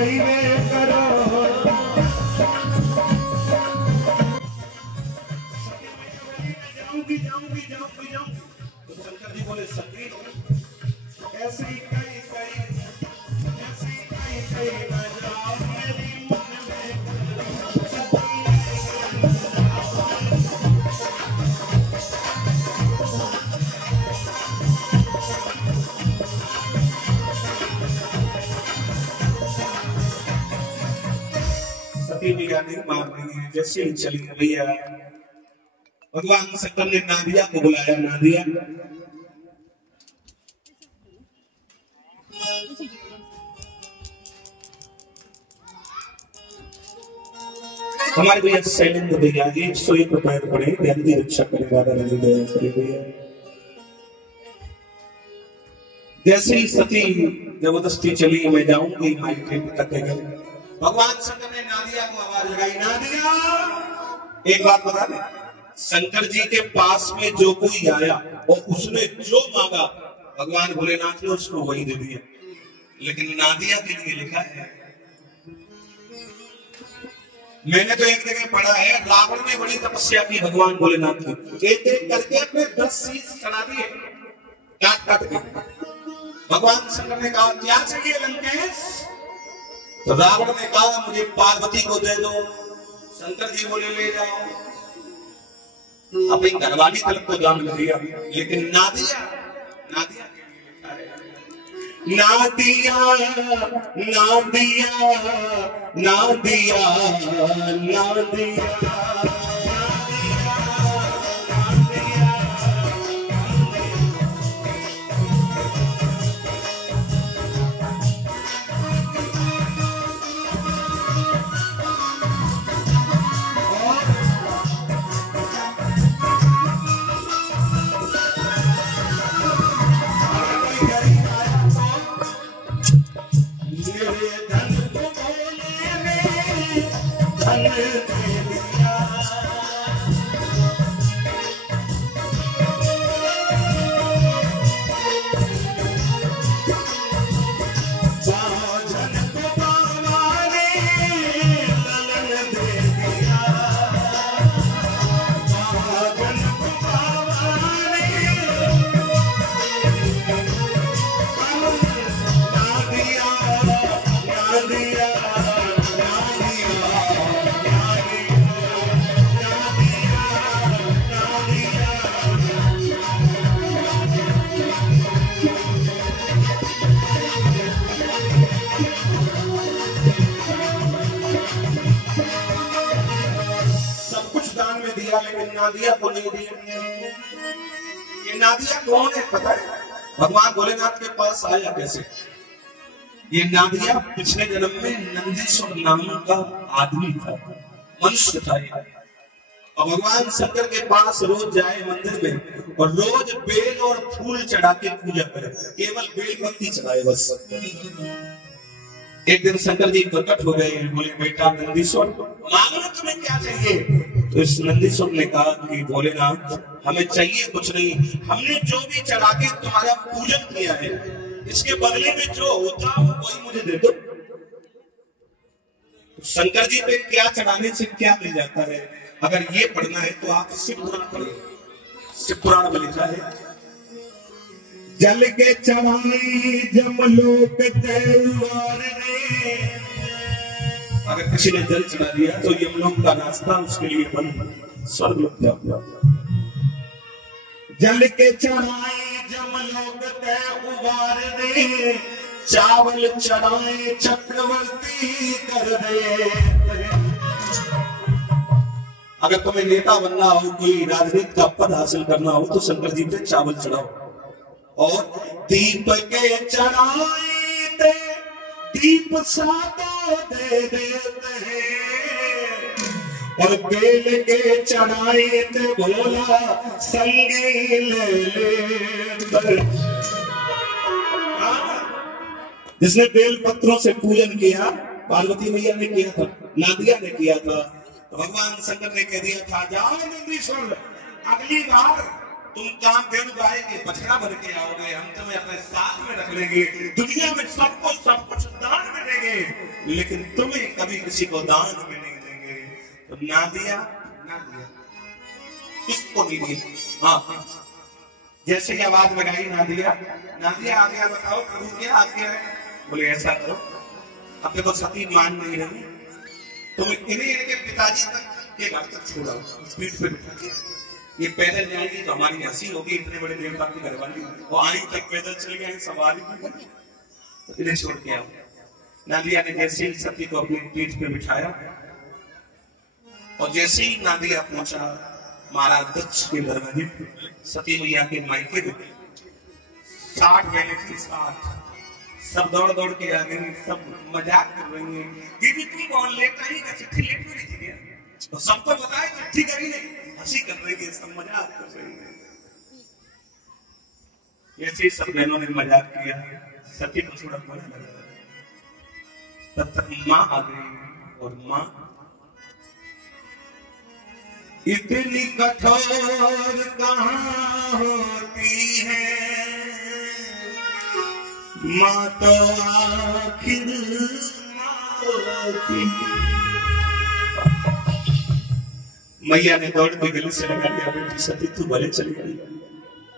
जइबे करो। जाऊंगी तो शंकर जी बोले सती ऐसे ही कई न जाओ मेरी मन में। सती मैया नहीं मान रही है, जैसे ही चली भैया भगवान शंकर ने नादिया को बुलाया। नादिया हमारे भैया शैलेंद्र भैया 101 रुपए पड़े, ध्यान की रक्षा करेगा भैया। जैसे ही सती जबरदस्ती चली, मैं जाऊंगी माई के पिता के घर। भगवान शंकर ने नादिया को आवाज लगाई, नादिया एक बात बता दे, शंकर जी के पास में जो कोई आया और उसने जो मांगा भगवान भोलेनाथ ने उसको वही दे दिया। लेकिन नादिया के लिए लिखा है, मैंने तो एक जगह पढ़ा है, रावण ने बड़ी तपस्या की भगवान भोलेनाथ की, एक एक करके अपने 10 शीश चढ़ा दिए काट काट के। भगवान शंकर ने कहा क्या चाहिए लंकेश? तो रावण ने कहा मुझे पार्वती को दे दो। शंकर जी बोले ले जाओ। अपनी घरवाली तलक को दान में दिया। लेकिन नादिया नादिया नादिया नादिया नादिया नादिया लेकिन नादिया को नहीं दिया। ये नादिया कौन है पता है? भगवान भोलेनाथ के पास आया कैसे? ये नादिया पिछले जन्म में नंदीश्वर नाम का आदमी था, मनुष्य था ये। और भगवान शंकर के पास रोज जाए मंदिर में और रोज बेल और फूल चढ़ा के पूजा करे, केवल बेल पत्ती चढ़ाए बस। एक दिन शंकर जी प्रकट हो गए, बोले बेटा नंदीश्वर मांगो तुम्हें क्या चाहिए? तो इस नंदीश्वर ने कहा कि भोलेनाथ हमें चाहिए कुछ नहीं, हमने जो भी चढ़ा के तुम्हारा पूजन किया है इसके बदले में जो होता है वही मुझे दे दो। तो शंकर जी पे क्या चढ़ाने से क्या मिल जाता है? अगर ये पढ़ना है तो आप शिव पुराण पढ़िए। शिव पुराण में लिखा है, जल के चढ़ाई जमलोक अगर किसी ने जल चढ़ा दिया तो यमलोक का रास्ता उसके लिए बंद, स्वर्गलोक जाओ। जल के चढ़ाई जमलोक तय उबार दे, चावल चढ़ाए चक्रवर्ती कर दे। अगर तुम्हें नेता बनना हो, कोई राजनीति का पद हासिल करना हो तो शंकर जी पे चावल चढ़ाओ। और दीप के चढ़ाए थे दीप सातों दे देते हैं, और बेल के चढ़ाए थे भोला संगी ले ले। जिसने बेल पत्रों से पूजन किया, पार्वती मैया ने किया था, नादिया ने किया था, तो भगवान शंकर ने कह दिया था जाओ नंदीश्वर, अगली बार तुम कामधेनु गाय के बछड़ा बन के आओगे, हम तुम्हें अपने साथ में रख लेंगे, दुनिया में सबको सब कुछ दान में देंगे। लेकिन तुम्हें कभी किसी को दान में नहीं देंगे। तो ना दिया, किसको नहीं दिया? हाँ, जैसे ही आवाज लगाई ना दिया आ गया, बताओ प्रभु क्या आ गया है? बोले ऐसा करो, अब देखो सती मान नहीं रही, तुम इनके पिताजी तक के घर तक छोड़ा, पीठ पे बिठा दिया, ये पैदल जाएगी तो हमारी हंसी होगी, इतने बड़े देवता की घरवाली वो आई तक पैदल चली गई, सवारी इन्हें छोड़ के आओ। नादिया ने जैसे ही सती को अपनी पीठ पे बिठाया और जैसे ही नादिया पहुंचा महाराज दक्ष के दरवाजे, सती मैया के मायके में 60 बैले थी, 60 सब दौड़ दौड़ के आ गई, सब मजाक कर रही है, दीदी तू कौन लेट आई का चिट्ठी लेट में नहीं थी, तो सबको बताया चिट्ठी करी नहीं, हंसी कर रही है, सब मजाक कर रही है। ऐसे ही सब बहनों ने मजाक किया, सती को थोड़ा बुरा लगा। तब तक माँ आ गई और माँ इतनी कठोर कहाँ होती है माँ, तो आखिर मैया ने दौड़ के गले से लगा लिया, बेटी सती तू भले चली गई,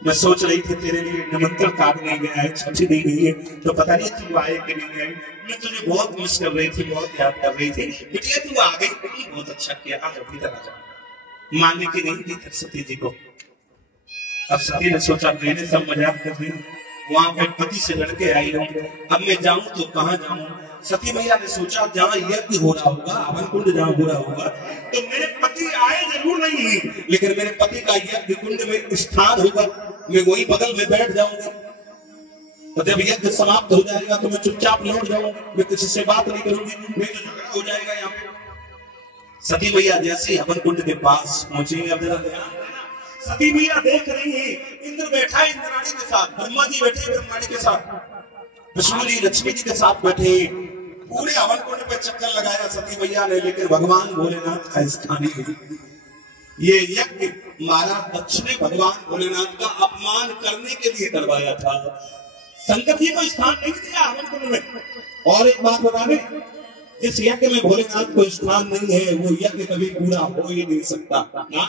मैं सोच रही थी तेरे लिए निमंत्रण कार्ड नहीं गया है, चिट्ठी नहीं गई है, तो पता नहीं तू आए कि नहीं आई, मैं तुझे बहुत मिस कर रही थी, बहुत याद कर रही थी, बेटिया तू आ गई, बहुत अच्छा किया, आ जाओ भीतर आ जाओ। मानने की नहीं थी सती जी को। अब सती ने सोचा मैंने सब मजाक कर रही, वहां पे पति से लड़के आई हूँ, अब मैं जाऊं तो कहाँ जाऊं। सती मैया ने सोचा जहाँ यज्ञ हो रहा होगा, हवन कुंड जहाँ हो रहा होगा, तो मेरे पति आए जरूर नहीं, लेकिन मेरे पति का यज्ञ कुंड में स्थान होगा, मैं वही बगल में बैठ जाऊंगा, तो जब यज्ञ समाप्त हो जाएगा तो मैं चुपचाप लौट जाऊंगा, मैं किसी से बात नहीं करूंगी, नहीं तो झगड़ा हो जाएगा यहाँ पे। सती मैया जैसे हवन कुंड के पास पहुंची, अब जरा ध्यान, सती मैया देख रही है इंद्र बैठा है इंद्राणी के साथ, ब्रह्मा जी बैठे ब्रह्माणी के साथ, विष्णु जी लक्ष्मी जी के साथ बैठे, पूरे हवन कुंड पे चक्कर लगाया सती मैया ने, लेकिन भगवान भोलेनाथ का स्थान ही ये यज्ञ महाराज दक्ष ने भगवान भोलेनाथ का अपमान करने के लिए करवाया था, शंकर जी को स्थान नहीं दिया हवन कुंड में। और एक बात बता दें, जिस यज्ञ में भोलेनाथ को स्थान नहीं है वो यज्ञ कभी पूरा हो ही नहीं सकता ना।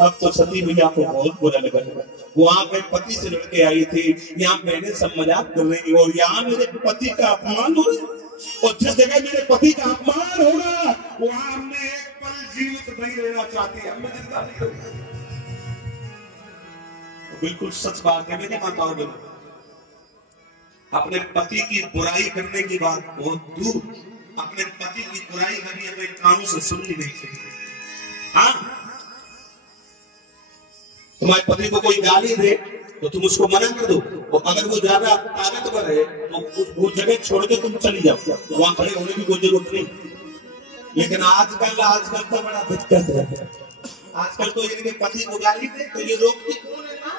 अब तो सती मैया को बहुत बुरा लगा, वहां पे पति से लड़के आई थी, यहाँ मैंने सब मजाक कर रही और यहाँ मेरे पति का अपमान हो रहा, और जिस जगह मेरे पति का अपमान हो रहा वहां हमने एक पल जीवित नहीं रहना चाहती, हमने जिंदा नहीं रहना। बिल्कुल सच बात है मेरी माता और बहनों, अपने पति की बुराई करने की बात बहुत दूर, अपने पति की बुराई कभी अपने कानों से सुननी नहीं चाहिए। हाँ, तुम्हारे पति को कोई गाली दे तो तुम उसको मना कर दो, और अगर वो ज्यादा ताकतवर है तो वो जगह छोड़ के तुम चली जाओ, तो वहां खड़े होने की कोई जरूरत नहीं। लेकिन आजकल तो बड़ा दिक्कत है, आजकल तो इनके पति को गाली दे तो ये रोकते कौन है ना,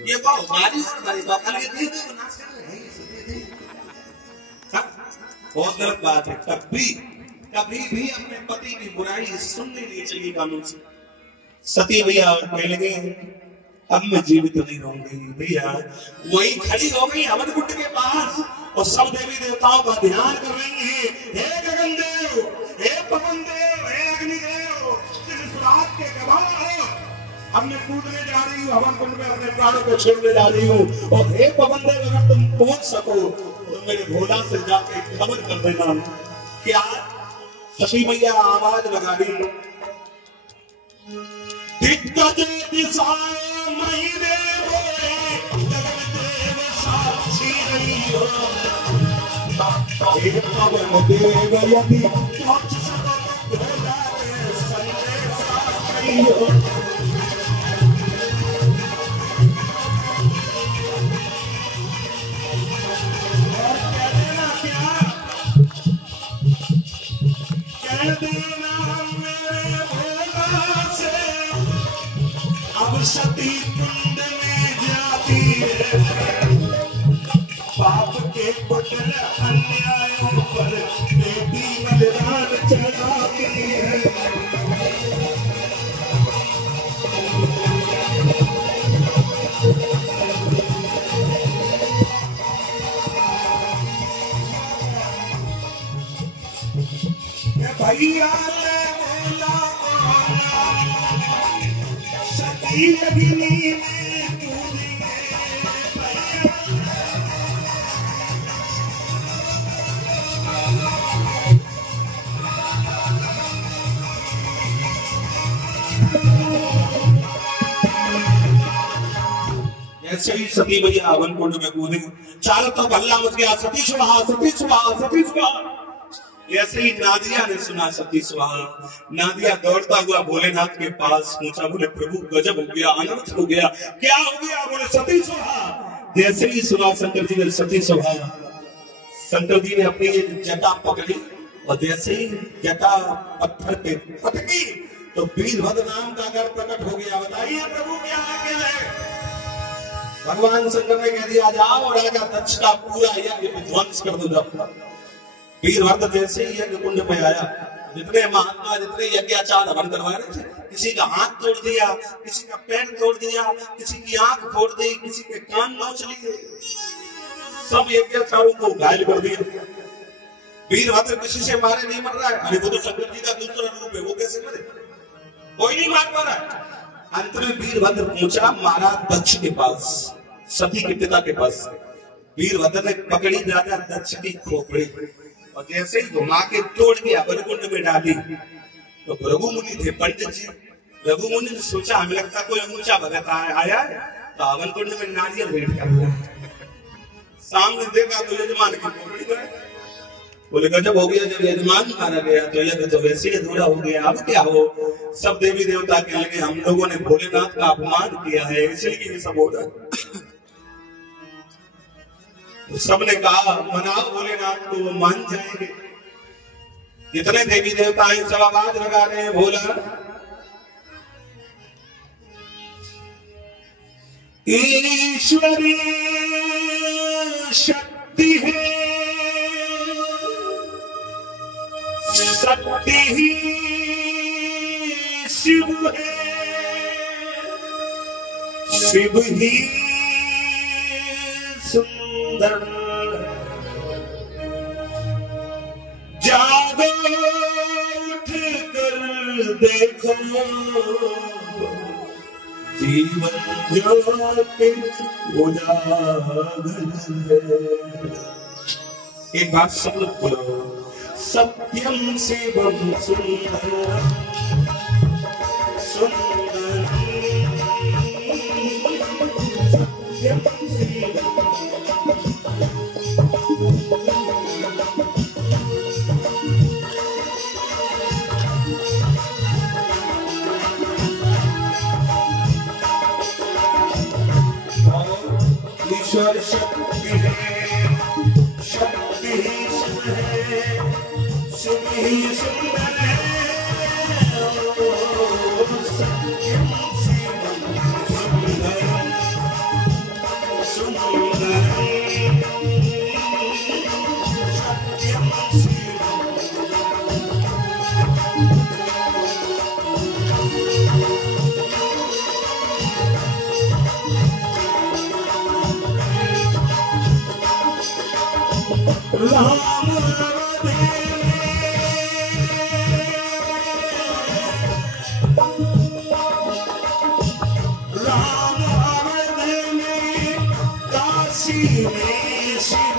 ये गाली बहुत गलत बात है। कभी भी अपने पति की बुराई सुननी नहीं चाहिए कानून से। सती भैया कहने लगे अब मैं जीवित नहीं रहूंगी भैया, वही खड़ी हो गई हवन कुंड के पास और सब देवी देवताओं का ध्यान कर रही है, हे गगनदेव, हे पवनदेव, हे अग्निदेव, इस रात के गवाह हो, अब मैं कूदने जा रही हूँ हवन कुंड में, अपने प्राणों को छोड़ने जा रही हूँ, और हे पवनदेव अगर तुम पहुंच सको तो मेरे भोला से जाके खबर कर देना। क्या सती मैया आवाज लगा दी, दिग्गज दिशाएं मई देवो, जगन्देव साक्षी रही हो, हे पवन देव यदि पहुंच सको तो भोला के संदेश रही हो। सती कुंड में जाती है, पाप के कुटिल अन्यायों पर देवी बलिदान चढ़ाती है। भैया सती अग्नि ऐसे ही सती मैया हवन कुंड में कूदी, चारों तरफ हल्ला मच गया, सती स्वाहा सती स्वाहा सती स्वाहा। ऐसे ही नादिया ने सुना सती स्वाहा। नादिया दौड़ता हुआ भोलेनाथ के पास पहुंचा, बोले प्रभु गजब हो गया, अनर्थ हो गया, क्या हो गया? बोले सती स्वाहा। जैसे ही सुना शंकर जी ने सती स्वाहा, शंकर जी ने अपनी जटा पकड़ी और जैसे ही जटा पत्थर पे पटकी तो वीरभद्र नाम का अगर प्रकट हो गया। बताइए प्रभु क्या आगे है? भगवान शंकर ने कह दिया जाओ राजा दक्ष का पूरा यज्ञ विध्वंस कर दो। वीरभद्र जैसे ही यज्ञ कुंड में आया, जितने महात्मा जितने यज्ञाचार हवन करवा रहे थे, किसी का हाथ तोड़ दिया, किसी का पैर तोड़ दिया, किसी की आंख फोड़ दी, किसी के कान नोच लिए, सब यज्ञाचारों को घायल कर दिया। वीरभद्र किसी से मारे नहीं मर रहा है, अरे वो तो शंकर जी का दूसरा रूप है, वो कैसे मरे? कोई नहीं मार पा रहा। अंत में वीरभद्र पहुंचा महाराज दक्ष के पास, सती के पिता के पास। वीरभद्र ने पकड़ी राजा दक्ष की खोपड़ी और जैसे ही घुमा के तोड़ के हवन कुंड में डाली तो भृगु मुनि थे, पंडित जी। भृगु मुनि ने सोचा हमें लगता कोई ऊंचा भगत आया है, तो हवन कुंड में नारियल भेंट कर रहा है। सामने देखा तो यजमान की खोपड़ी गए। बोले गजब हो गया, जब यजमान मारा गया तो यज्ञ तो वैसे ही अधूरा हो गया, अब क्या हो? सब देवी देवता कहने लगे हम लोगों ने भोलेनाथ का अपमान किया है, इसलिए ये सब हो रहा है। तो सबने कहा मनाओ भोलेनाथ को, वो मान जाएंगे। जितने देवी देवता हैं सब आवाज लगा रहे हैं भोला ईश्वरी शक्ति है, शक्ति ही शिव है, शिव ही सुंदर। जागो उठ कर देखो, जीवन ज्योति उजागर है। एक बात सब लोग बोलो, सत्यम शिवम सुंदर सुंदर, सत्यम शिवम। ईश्वर शक्ति है, शक्ति ही शिव है, शिव ही सुंदर है। सत्यम शिवम सुंदर सुंदर, सत्यम शिवम। राम अवध में, काशी में शिव,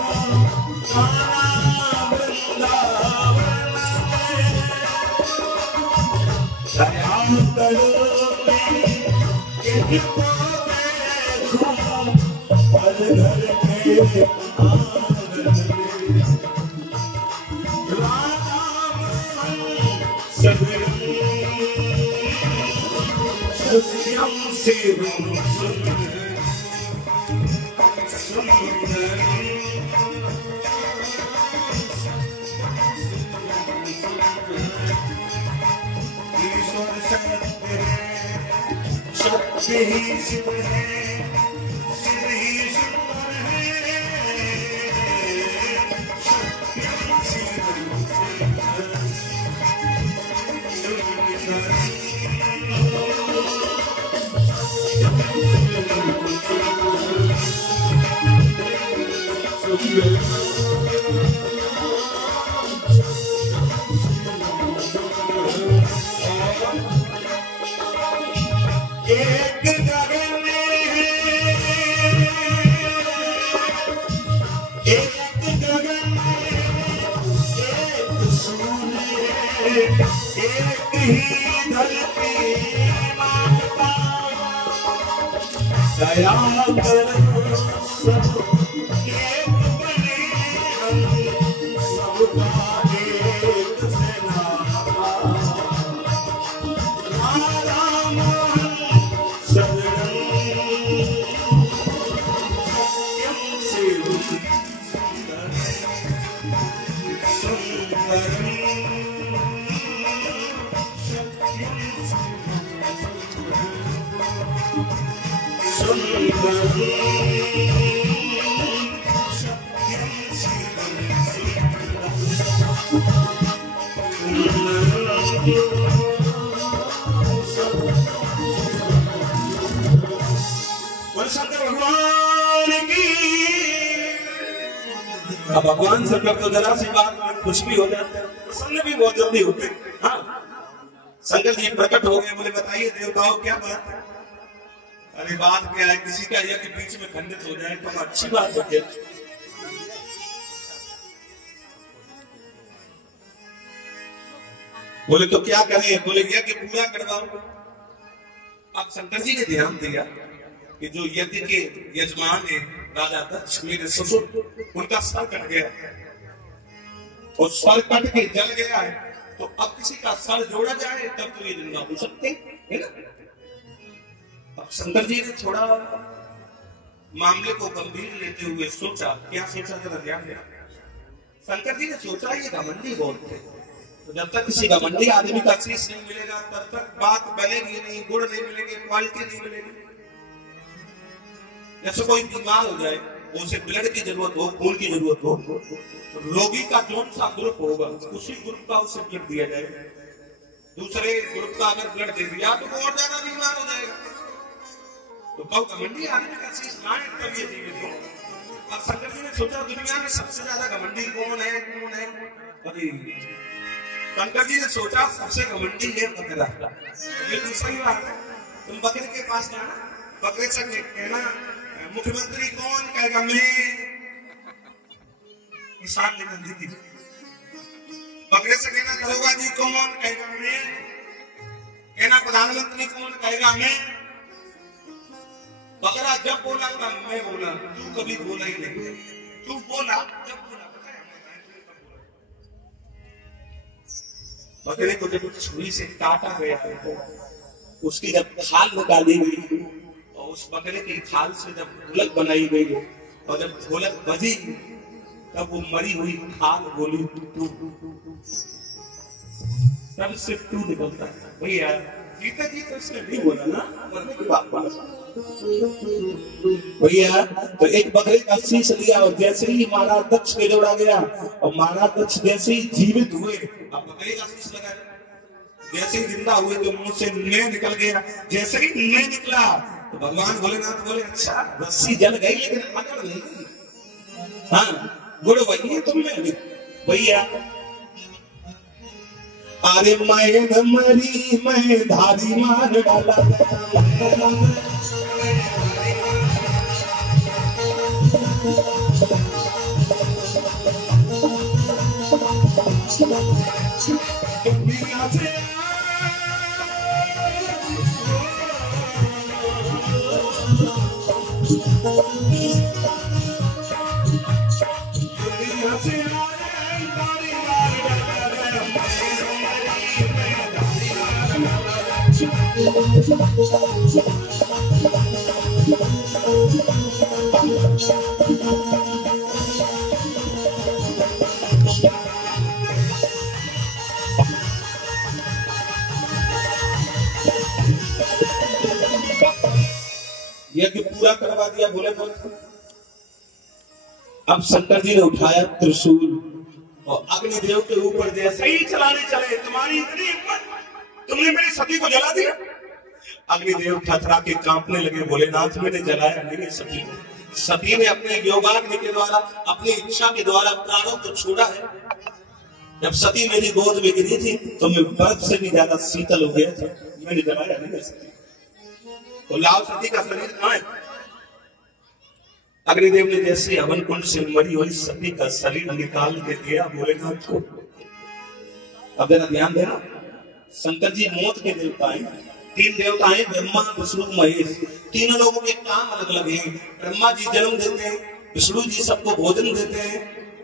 कान्हा वृंदावन में। दया करो इनको देखो, पल घर के सत्यम शिवम सुंदर सुंदर, ईश्वर शक्ति है, शक्ति ही शिव है, शिव ही सुंदर है। सत्यम शिवम सुंदर सुंदर। एक गगन है, एक गगन है, एक सूर्य है, एक ही धरती माता, दया करो सब एक बने हम, सबका एक से नाता, राधा मोहन सदन सत्यम शिव सुंदर सुंदर अब भगवान से तो जरा सी बात में खुश भी हो जाते हैं, प्रसन्न भी बहुत जल्दी होते हैं। हाँ, शंकर जी प्रकट हो गए, बोले बताइए देवताओं क्या बात है? अरे बात क्या है, किसी का यज्ञ बीच में खंडित हो जाए तो अच्छी बात है। बोले तो क्या करें? बोले यज्ञ पूरा करवाओ। अब शंकर जी ने ध्यान दिया कि जो यज्ञ के यजमान है राजा दक्ष, मेरे ससुर, उनका सर कट गया, और सर कट के जल गया है, तो अब किसी का सर जोड़ा जाए तब तो ये जिंदा हो सकते है ना। अब शंकर जी ने थोड़ा मामले को गंभीर लेते हुए सोचा, क्या सोचा जरा ध्यान देना। शंकर जी ने सोचा ये घमंडी बहुत थे, तो जब तक किसी घमंडी आदमी का शीश नहीं मिलेगा तब तक बात बनेगी नहीं, गुण नहीं मिलेगी, क्वालिटी नहीं मिलेगी। जैसे कोई बीमार हो जाए, उसे ब्लड की जरूरत हो, खून की जरूरत हो, तो रोगी का कौन सा ग्रुप होगा उसी ग्रुप का उसे ब्लड दिया जाएगा। दूसरे ग्रुप का अगर ब्लड दे दिया तो वो और ज्यादा बीमार हो जाएगा। तो कहो घमंडी आदमी का शीश लाए तब ये जीवित हो। और शंकर जी ने सोचा दुनिया में सबसे ज्यादा घमंडी कौन है? कौन है? अरे शंकर जी ने सोचा सबसे घमंडी है बकरा। बिल्कुल सही बात है। तुम बकरे के पास जाना, बकरे से कहना मुख्यमंत्री कौन? कहेगा मैं। किसान ने गंदी थी। बकरे से कहना दरोगा जी कौन? कहेगा मैं। कहना प्रधानमंत्री कौन? कहेगा मैं। बकरा जब बोला तब मैं बोला, तू कभी बोला ही नहीं। तू बोला जब बोला, बकरे को जब छुरी से काटा गया तो उसकी जब खाल निकाली गई और उस बकरे की खाल से जब ढोलक बनाई गई और जब ढोलक बजी तब वो मरी हुई खाल बोली टू, तब से टू निकलता है। भैया जीता जी तो इसने नहीं बोला ना, मरने की बात बोला भैया। तो एक बकरे का शीश लिया और जैसे ही महाराज दक्ष के जोड़ा गया और महाराज दक्ष जैसे ही जीवित हुए, अब बकरे का शीश लगा, जैसे ही जिंदा हुए तो मुंह से मैं निकल गया। जैसे ही मैं निकला तो भगवान भोलेनाथ बोले अच्छा रस्सी जल गई लेकिन अकड़ नहीं गई। हाँ बोलो भैया तुम में भैया। अरे मैं मरी मैं धारी मार डाला, यज्ञ पूरा करवा दिया भोलेनाथ। अब शंकर जी ने उठाया त्रिशूल और अग्निदेव के ऊपर जैसे ही चलाने चले, तुम्हारी इतनी हिम्मत, तुमने मेरी सती को जला दिया। अग्निदेव थरथरा के कांपने लगे, भोलेनाथ मैंने जलाया नहीं सती को। सती ने अपने योगाग्नि के द्वारा, अपनी इच्छा के द्वारा प्राणों को छोड़ा है। जब सती मेरी गोद में गिरी थी तो मैं बर्फ से भी ज्यादा शीतल हो गया था, मैंने जलाया नहीं सती। तो लाव सती का शरीर कहां है? अग्निदेव ने जैसे हवन कुंड से मरी हुई सती का शरीर निकाल के दिया भोलेनाथ को। अब जरा ध्यान देना, शंकर जी मौत के देवता हैं। 3 देवता हैं, ब्रह्मा विष्णु महेश। तीनों लोगों के काम अलग अलग हैं। ब्रह्मा जी जन्म देते हैं, विष्णु जी सबको भोजन देते हैं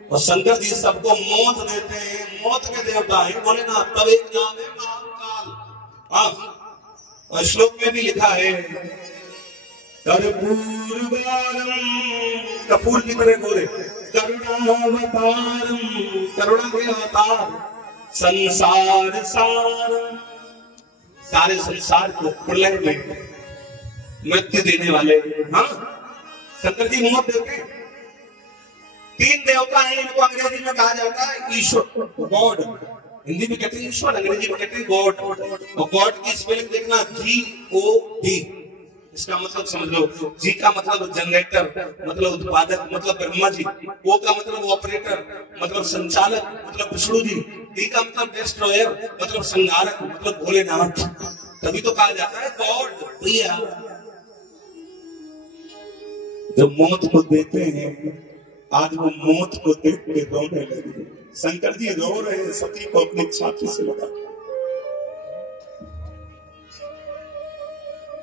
और शंकर जी सबको मौत देते हैं। मौत के देवता हैं भोलेनाथ। तब एक नाम है महाकाल। हाँ, और श्लोक में भी लिखा है कर्पूरगारम, कपूर की तरह गोरे, करुणावतारम, करुणा के अवतार, संसार सारम, सारे संसार को प्रलय में मृत्यु देने वाले। हाँ, शंकर जी मौत देते। 3 देवता हैं, इनको अंग्रेजी में कहा जाता है ईश्वर, गॉड। हिंदी में कहते हैं ईश्वर, अंग्रेजी में कहते हैं गॉड। और गॉड की स्पेलिंग देखना, GOD। इसका मतलब समझ लो, जी का मतलब जनरेटर, मतलब उत्पादक, मतलब ब्रह्मा जी। ओ का मतलब ऑपरेटर, मतलब संचालक, मतलब विष्णु जी। डी का मतलब डिस्ट्रॉयर, मतलब संहारक, मतलब भोलेनाथ। तभी तो कहा जाता है गॉड। भैया जो मौत को देते हैं, आज वो मौत को देख के रोने लगे। शंकर जी रो रहे हैं सती को अपनी छाती से लगा।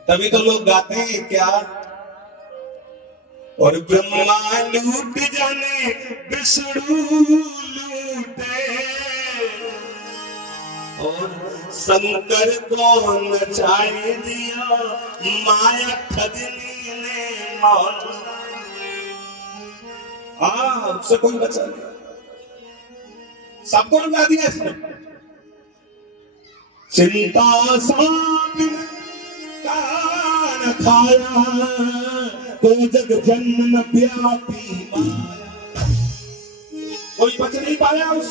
तभी तो लोग गाते हैं क्या, और ब्रह्मा लूट जाने विष्णु लूटे, और शंकर को नचाए दिया माया ठगनी ने मौत। हाँ, उससे कोई बचा नहीं, सबको लगा दिया इसने। चिंता सांप कान खाया तो जग जन्म व्यापी माया, कोई बच नहीं पाया उस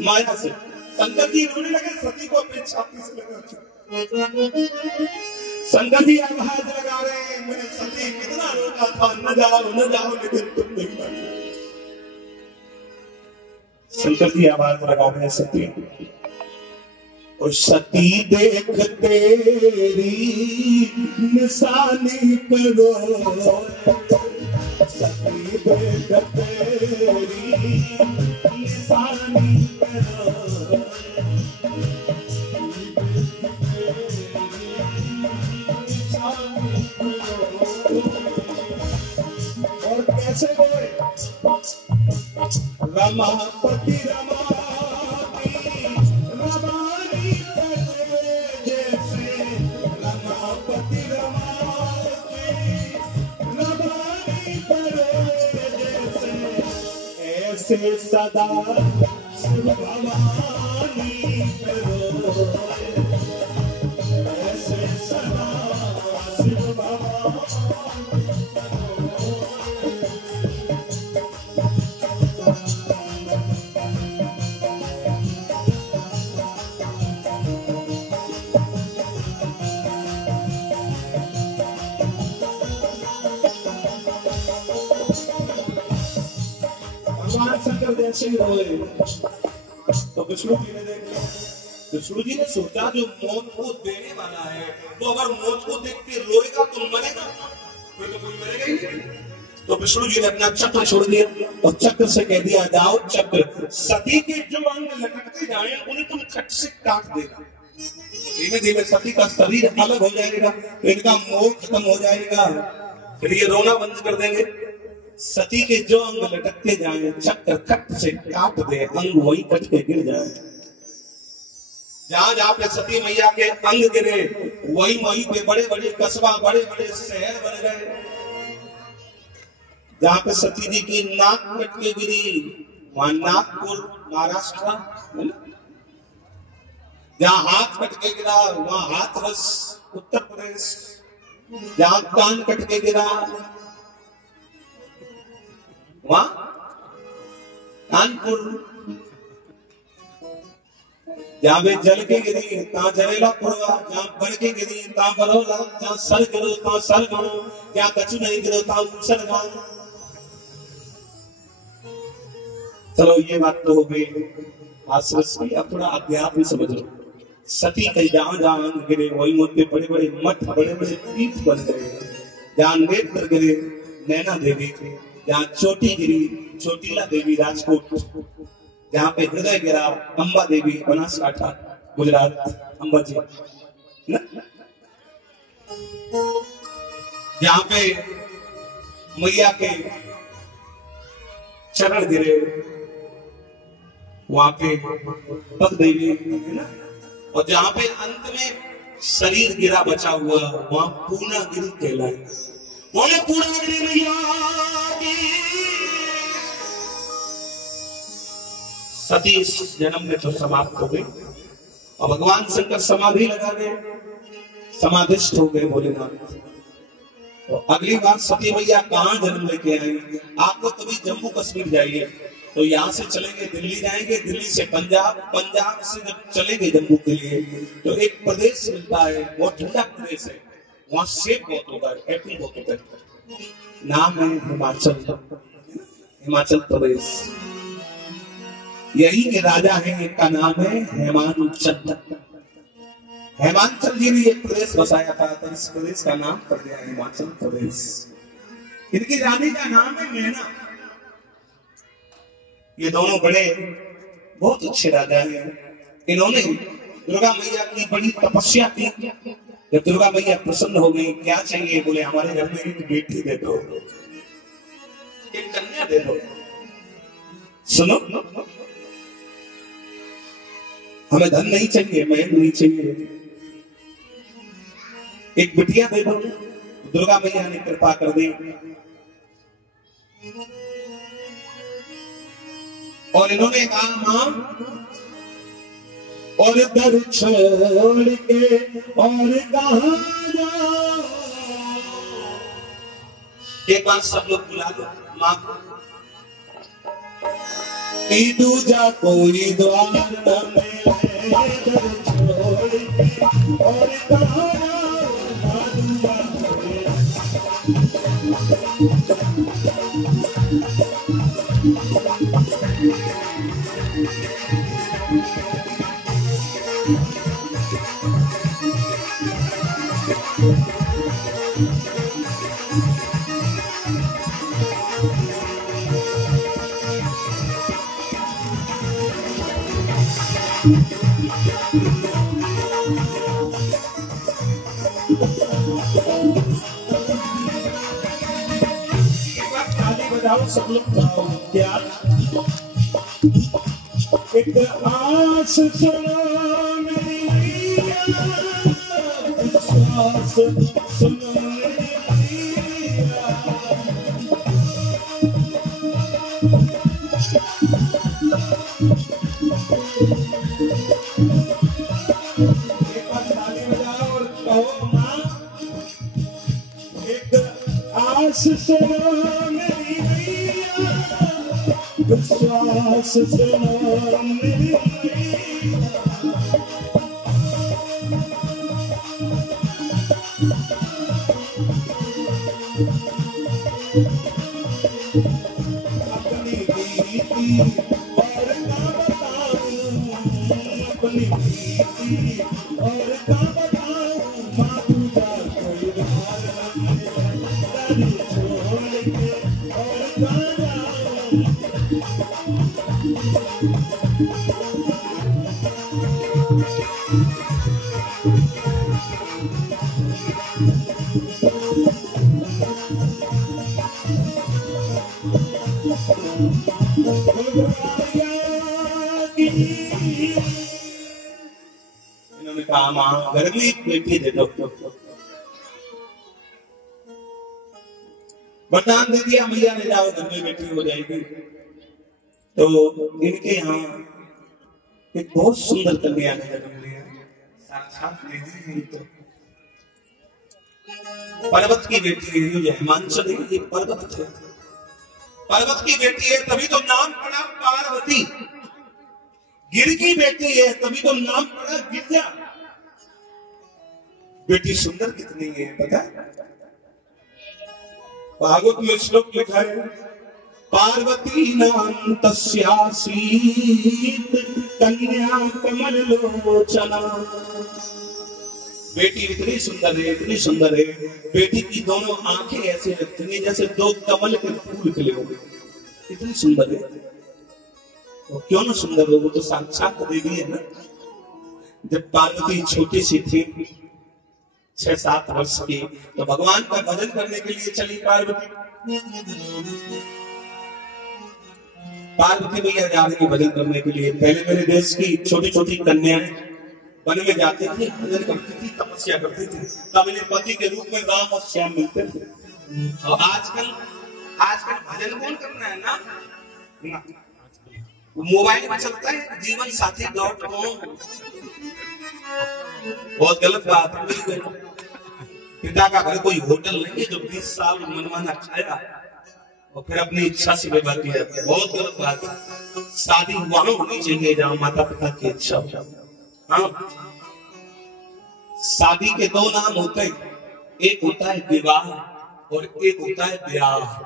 माया से। शंकर जी रोने लगे, सती को अपनी छाती से लगा। शंकर जी आवाज लगा रहे हैं, मैंने सती कितना रोका था, न जाओ, लेकिन तुम नहीं मानी। शंकर जी आवाज लगा रहे हैं सती, और सती देख तेरी निशानी करो, सती देख तेरी निशानी करो, और कैसे बोले रमापति रमापति रमानी करे जैसे, रमापति रमापति रमानी करे जैसे, ऐसे सदा शिव भवानी करो, ऐसे सदा शिव भवानी। शंकर जैसे ही रोए तो विष्णु जी ने देखा, विष्णु जी ने सोचा जो मौत को देने वाला है, तो अगर मौत को देख के रोएगा तो मरेगा, फिर तो कोई मरेगा ही नहीं। तो विष्णु जी ने अपना चक्र छोड़ दिया और चक्र से कह दिया, जाओ चक्र, सती के जो अंग लटकते जाए उन्हें तुम चक्र से काट देगा। धीमे धीमे सती का शरीर अलग हो जाएगा, तो इनका मोह खत्म हो जाएगा, फिर ये रोना बंद कर देंगे। सती के जो अंग लटकते जाए चक्र खट से काट दे, अंग वही कट के गिर जाए। जहां जहां पे सती मैया के अंग गिरे वही वहीं पे बड़े बड़े कस्बा, बड़े बड़े शहर बन गए। जहां पे सती जी की नाक कट के गिरी वहां नागपुर महाराष्ट्र, जहां हाथ कट के गिरा वहां हाथरस उत्तर प्रदेश, जहां कान कट के गिरा वहां कानपुर, जहां वे जल के गिरी तहां जरेला पुरवा, जहां बढ़ के गिरी तहां बरोला, जहां सर गिरो तहां सर गणो, जहां कछु नहीं गिरो तहां मूसर गांव। चलो ये बात तो हो गई आश्रस की, अब थोड़ा अध्यात्म समझ लो। सती कई जहां जहां गिरे वही मुद्दे बड़े बड़े मठ बड़े बड़े पीठ बन गए। जहां नेत्र गिरे नैना देवी, जहां चोटी गिरी चोटीला देवी राजकोट, जहां पे हृदय गिरा अंबा देवी बनासकांठा गुजरात, अंबा जी ना? जहां पे मैया के चरण गिरे वहां पे पग देवी है ना, और जहां पे अंत में शरीर गिरा बचा हुआ वहां पूर्णागिरी कहलाए। बोले पूर्णागिरी मैया की। सती इस जन्म में तो समाप्त हो गई और भगवान शंकर समाधि लगा गए, समाधिष्ठ हो गए भोलेनाथ। तो अगली बार सती मैया कहां जन्म लेके आएंगे? आपको कभी जम्मू कश्मीर जाइए तो यहाँ से चलेंगे दिल्ली जाएंगे, दिल्ली से पंजाब, पंजाब से जब चलेंगे जम्मू के लिए तो एक प्रदेश मिलता है, बहुत ठंडा प्रदेश है, वहां सेब बहुत होता है, एप्पल बहुत होता है, नाम है हिमाचल, हिमाचल प्रदेश। यही के राजा हैं, इनका नाम है हेमांचल। हेमांचल जी ने एक प्रदेश बसाया था तो इस प्रदेश का नाम पड़ गया हिमाचल प्रदेश। इनकी रानी का नाम है नैना। ये दोनों बड़े बहुत अच्छे राजा हैं। इन्होंने दुर्गा मैया की बड़ी तपस्या की। जब दुर्गा मैया प्रसन्न हो गई, क्या चाहिए? बोले हमारे घर में एक बेटी दे दो, एक कन्या दे दो। सुनो, हमें धन नहीं चाहिए, महल नहीं चाहिए, एक बिटिया दे दो। दुर्गा मैया ने कृपा कर दी और इन्होंने कहा मां, और दर छोड़ के और कहां जाओ। एक बार सब लोग बुला लो मां को। दूजा कोई द्वार न मिले, दर छोड़ के और कहां जाओ। सब लोग क्या एक आस सुनो मेरी, विश्वास सुनो मेरी, एक बार ताली बजाओ और कहो मां, एक आस सुनो मेरी, विश्वास सुनो मेरी। अपनी बीती और का बताऊं, अपनी बीती और का बताऊं, मां तुझा कोई हाल नहीं, छोड़ के और कहां जाऊं। इन्होंने कहा मां घर में एक बेटी दे दो। वरदान दे दिया, मैया ले जाओ घर में बेटी हो जाएगी। तो इनके यहाँ एक बहुत सुंदर कन्या ने जन्म लिया, साक्षात देवी है। तो पर्वत की बेटी है, ये हिमांचल है, ये पर्वत है, पर्वत की बेटी है तभी तो नाम पड़ा पार्वती। गिर की बेटी है तभी तो नाम पड़ा गिरजा। बेटी सुंदर कितनी है पता है? भागवत में श्लोक लिखा है, पार्वती नाम तस्यासीत कन्या कमल लोचना। बेटी इतनी सुंदर है, इतनी सुंदर है, बेटी की दोनों आंखें ऐसे लगती हैं जैसे दो कमल के फूल खिले हो गए, इतनी सुंदर है। वो क्यों ना सुंदर हो, वो तो साक्षात देवी है ना। जब पार्वती छोटी सी थी 6-7 वर्ष की, तो भगवान का भजन करने के लिए चली पार्वती। पार्वती मैया जा रही भजन करने के लिए। पहले मेरे देश की छोटी छोटी कन्याएं वन में जाती थी, भजन करती थी, तपस्या करती थी, तब इन्हें पति के रूप में राम और श्याम मिलते थे। और आजकल भजन कौन करना है ना, मोबाइल में चलता है जीवनसाथी.com। बहुत गलत बात है। पिता का घर कोई होटल नहीं है जो 20 साल मनमाना खाएगा और फिर अपनी इच्छा से विवाह किया जाता है। बहुत गलत बात है। शादी वहां होनी चाहिए जहां माता पिता की इच्छा हो। हाँ, शादी के 2 नाम होते हैं, एक होता है विवाह और एक होता है ब्याह।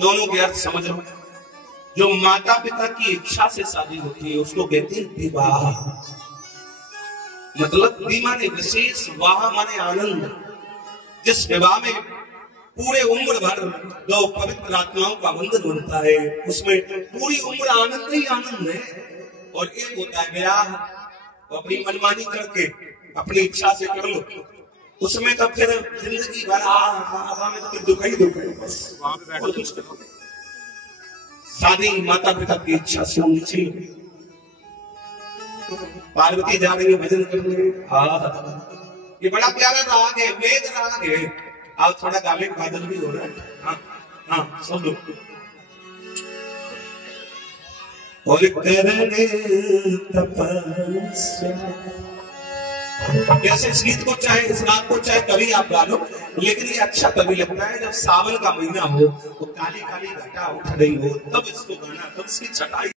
दोनों के अर्थ समझ लो। जो माता पिता की इच्छा से शादी होती है उसको कहते हैं विवाह। मतलब वी माने विशेष, वाह माने आनंद। जिस विवाह में पूरे उम्र भर 2 पवित्र आत्माओं का बंधन बनता है, उसमें पूरी उम्र आनंद ही आनंद है। और एक होता है ब्याह, अपनी मनमानी करके अपनी इच्छा से कर लो, उसमें तो फिर जिंदगी भर में तो दुख ही दुख है। शादी माता पिता की इच्छा से होनी चाहिए। पार्वती जा रही है भजन करने। ये बड़ा प्यारा राग है, वेद राग है। आज थोड़ा गाले बादल भी हो रहा है। हाँ, सुन लो। और करने तपस्या, जैसे इस गीत को चाहे, इस राग को चाहे कभी आप गा लो, लेकिन ये अच्छा तभी लगता है जब सावन का महीना हो, तो काली काली घटा उठ रही हो, तब इसको गाना, तब इसकी छटाई